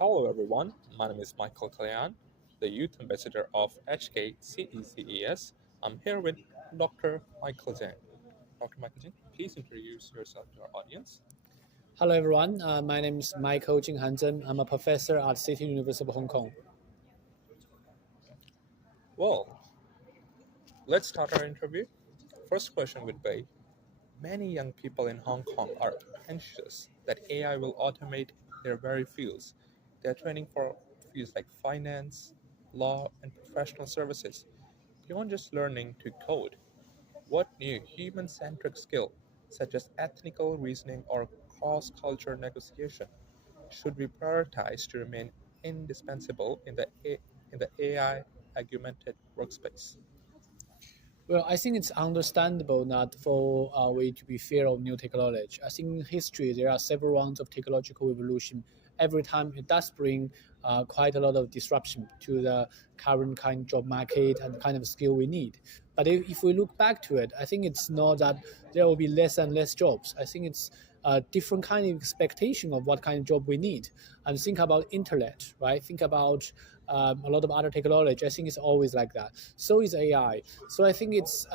Hello everyone, my name is Michael Kalyan, the Youth Ambassador of CECES. I'm here with Dr. Michael Zeng. Dr. Michael Zeng, please introduce yourself to our audience. Hello, everyone. My name is Michael Zeng. I'm a professor at City University of Hong Kong. Well, let's start our interview. First question would be, many young people in Hong Kong are anxious that AI will automate their very fields. They're training for fields like finance, law, and professional services. Beyond just learning to code, what new human-centric skill, such as ethical reasoning or cross-cultural negotiation, should we prioritize to remain indispensable in the AI augmented workspace? Well, I think it's understandable not for we to be fear of new technology. I think in history there are several rounds of technological evolution. Every time it does bring quite a lot of disruption to the current kind of job market and the kind of skill we need. But if we look back to it, I think it's not that there will be less and less jobs. I think it's a different kind of expectation of what kind of job we need. And think about internet, right? Think about a lot of other technology. I think it's always like that. So is AI. So I think it's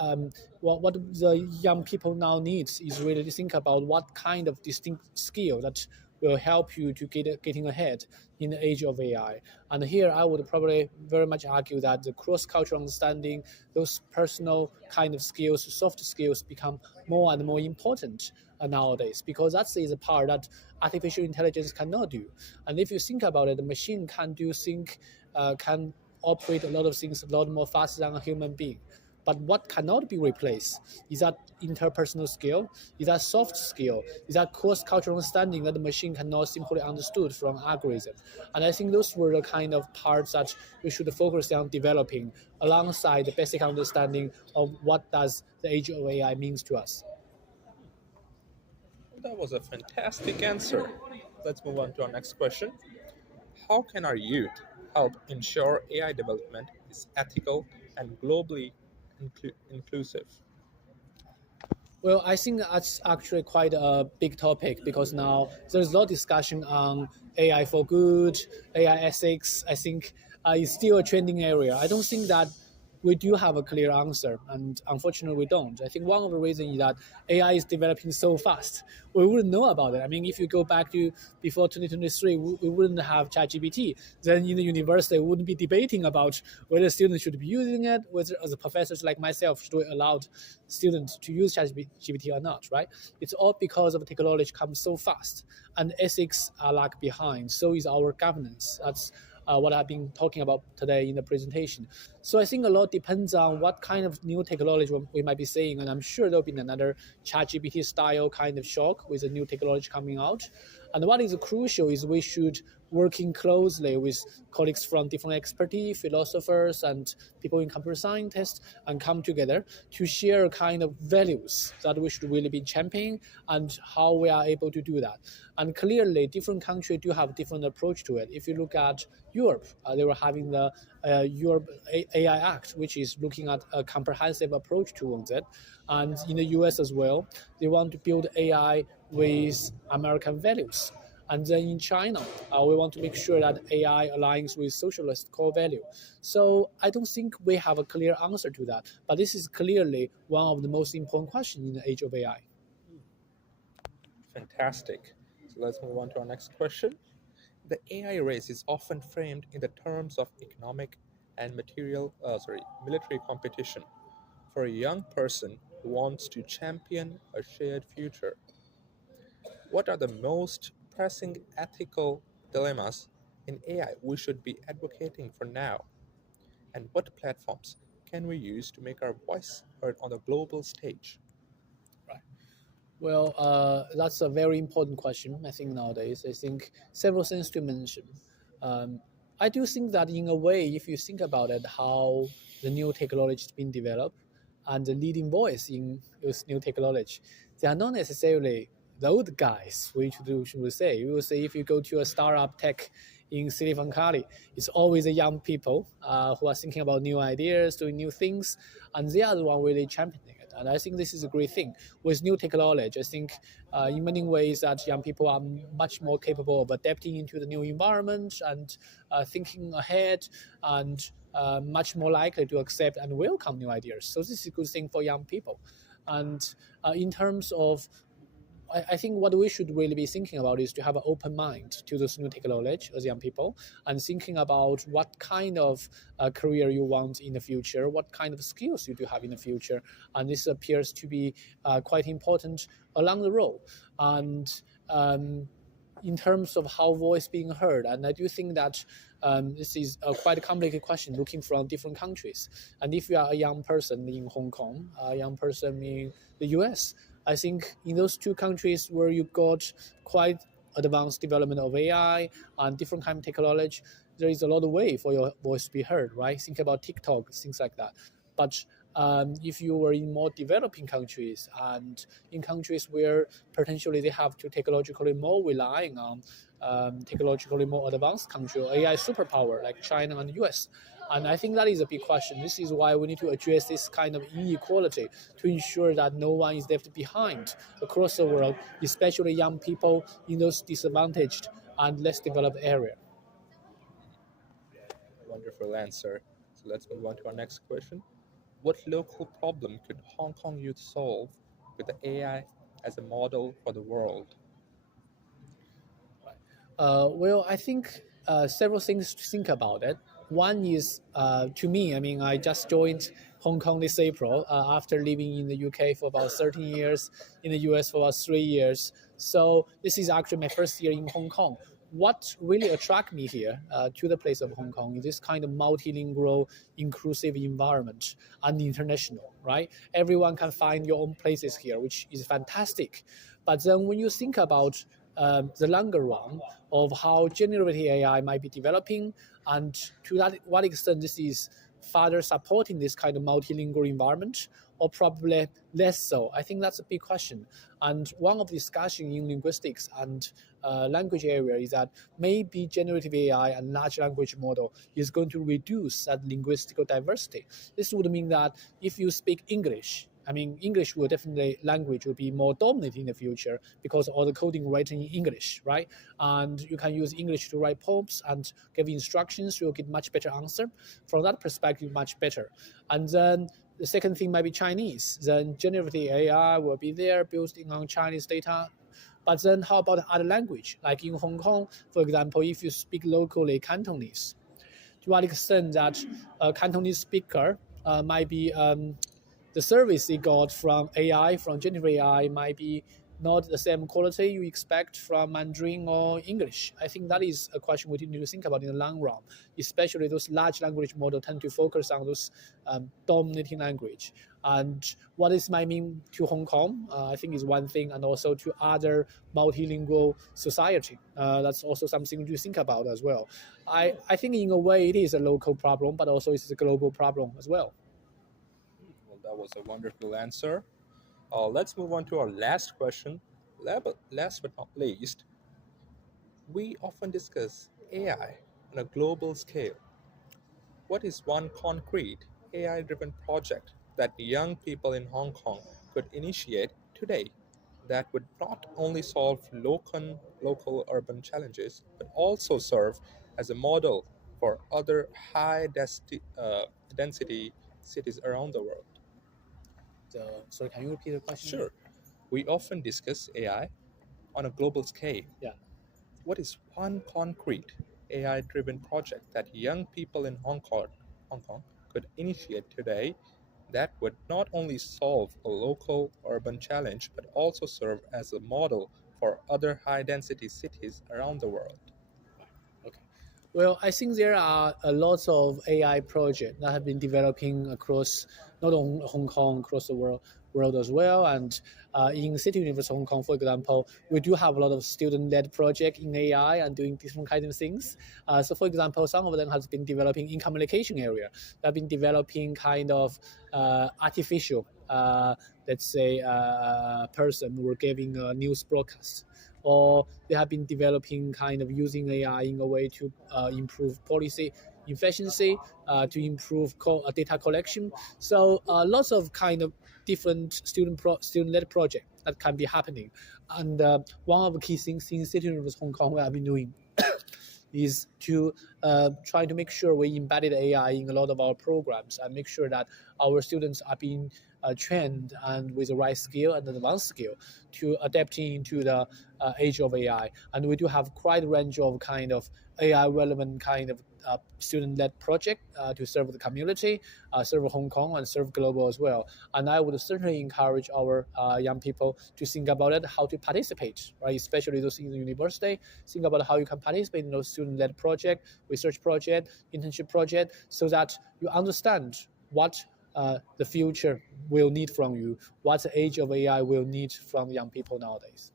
what the young people now need is really to think about what kind of distinct skill that will help you to getting ahead in the age of AI. And here I would probably very much argue that the cross-cultural understanding, those personal kind of skills, soft skills become more and more important nowadays, because that's is a part that artificial intelligence cannot do. And if you think about it, the machine can operate a lot of things a lot more faster than a human being. But what cannot be replaced is that interpersonal skill, is that soft skill, is that cross-cultural understanding that the machine cannot simply understood from algorithm. And I think those were the kind of parts that we should focus on developing alongside the basic understanding of what does the age of AI means to us. That was a fantastic answer. Let's move on to our next question. How can our youth help ensure AI development is ethical and globally inclusive? Well, I think that's actually quite a big topic because now there's a lot of discussion on AI for good, AI ethics. I think it's still a trending area. I don't think that we do have a clear answer, and unfortunately, we don't. I think one of the reasons is that AI is developing so fast. We wouldn't know about it. I mean, if you go back to before 2023, we wouldn't have ChatGPT. Then in the university, we wouldn't be debating about whether students should be using it, whether as a professors like myself should we allow students to use ChatGPT or not, right? It's all because of technology comes so fast, and ethics are lag behind. So is our governance. That's what I've been talking about today in the presentation. So I think a lot depends on what kind of new technology we might be seeing, and I'm sure there'll be another ChatGPT style kind of shock with a new technology coming out. And what is crucial is we should working closely with colleagues from different expertise, philosophers, and people in computer scientists, and come together to share kind of values that we should really be championing and how we are able to do that. And clearly, different countries do have different approach to it. If you look at Europe, they were having the Europe AI Act, which is looking at a comprehensive approach towards it. And in the US as well, they want to build AI with American values. And then in China, we want to make sure that AI aligns with socialist core value. So I don't think we have a clear answer to that, but this is clearly one of the most important questions in the age of AI. Fantastic. So let's move on to our next question. The AI race is often framed in the terms of economic and military competition. For a young person who wants to champion a shared future, what are the most pressing ethical dilemmas in AI we should be advocating for now? And what platforms can we use to make our voice heard on the global stage? Right. Well, that's a very important question, I think, nowadays. I think several things to mention. Um, I do think that in a way, if you think about it, how the new technology is being developed and the leading voice in this new technology, they are not necessarily the old guys, which we should say. We will say if you go to a startup tech in Silicon Valley. It's always the young people who are thinking about new ideas, doing new things, and they are the one really championing it. And I think this is a great thing. With new technology, I think in many ways that young people are much more capable of adapting into the new environment and thinking ahead and much more likely to accept and welcome new ideas. So this is a good thing for young people. And in terms of I think what we should really be thinking about is to have an open mind to this new technology as young people and thinking about what kind of career you want in the future, what kind of skills you do have in the future. And this appears to be quite important along the road. And in terms of how voice being heard, and I do think that this is a quite a complicated question looking from different countries. And if you are a young person in Hong Kong, a young person in the US, I think in those two countries where you got quite advanced development of AI and different kind of technology, there is a lot of way for your voice to be heard, right? Think about TikTok, things like that. But if you were in more developing countries and in countries where potentially they have to technologically more relying on technologically more advanced country or AI superpower like China and US. And I think that is a big question. This is why we need to address this kind of inequality to ensure that no one is left behind across the world, especially young people in those disadvantaged and less developed areas. Wonderful answer. So let's move on to our next question. What local problem could Hong Kong youth solve with the AI as a model for the world? Well, I think several things to think about it. One is, to me, I mean, I just joined Hong Kong this April after living in the UK for about 13 years, in the US for about 3 years. So this is actually my first year in Hong Kong. What really attracted me here to the place of Hong Kong is this kind of multilingual, inclusive environment and international, right? Everyone can find your own places here, which is fantastic. But then when you think about the longer run of how generative AI might be developing, and to that what extent this is further supporting this kind of multilingual environment, or probably less so. I think that's a big question. And one of the discussion in linguistics and language area is that maybe generative AI and large language model is going to reduce that linguistic diversity. This would mean that if you speak English, I mean, English will definitely, language will be more dominant in the future because all the coding written in English, right? And you can use English to write poems and give instructions, you'll get much better answer. From that perspective, much better. And then the second thing might be Chinese. Then generative AI will be there building on Chinese data. But then how about other language? Like in Hong Kong, for example, if you speak locally Cantonese, to what extent that a Cantonese speaker might be the service they got from AI, from generative AI, might be not the same quality you expect from Mandarin or English. I think that is a question we need to think about in the long run, especially those large language models tend to focus on those dominating language. And what this might mean to Hong Kong, I think is one thing, and also to other multilingual society. That's also something to think about as well. I think in a way it is a local problem, but also it's a global problem as well. Well, that was a wonderful answer. Let's move on to our last question. Last but not least, we often discuss AI on a global scale. What is one concrete AI driven project that young people in Hong Kong could initiate today that would not only solve local urban challenges, but also serve as a model for other density cities around the world? Sorry, can you repeat the question? Sure. We often discuss AI on a global scale. Yeah. What is one concrete AI driven project that young people in Hong Kong could initiate today that would not only solve a local urban challenge but also serve as a model for other high density cities around the world? Okay. Well, I think there are a lot of AI projects that have been developing across not only Hong Kong, across the world as well. And in City University of Hong Kong, for example, we do have a lot of student-led projects in AI and doing different kinds of things. So, for example, some of them has been developing in communication area. They've been developing kind of artificial, let's say, person who are giving a news broadcast. or they have been developing kind of using AI in a way to improve policy efficiency, to improve data collection. So lots of kind of different student-led project that can be happening. And one of the key things in City University Hong Kong we have been doing is to try to make sure we embedded AI in a lot of our programs and make sure that our students are being trained and with the right skill and advanced skill to adapting into the age of AI. And we do have quite a range of kind of AI relevant kind of student-led project to serve the community, serve Hong Kong, and serve global as well. And I would certainly encourage our young people to think about it, how to participate, right? Especially those in the university, think about how you can participate in those student-led project, research project, internship project, so that you understand what the future will need from you, what the age of AI will need from young people nowadays.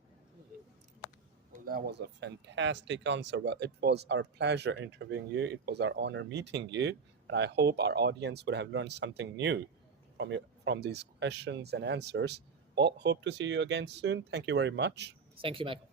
Well, that was a fantastic answer. Well, it was our pleasure interviewing you. It was our honor meeting you. And I hope our audience would have learned something new from these questions and answers. Well, hope to see you again soon. Thank you very much. Thank you, Michael.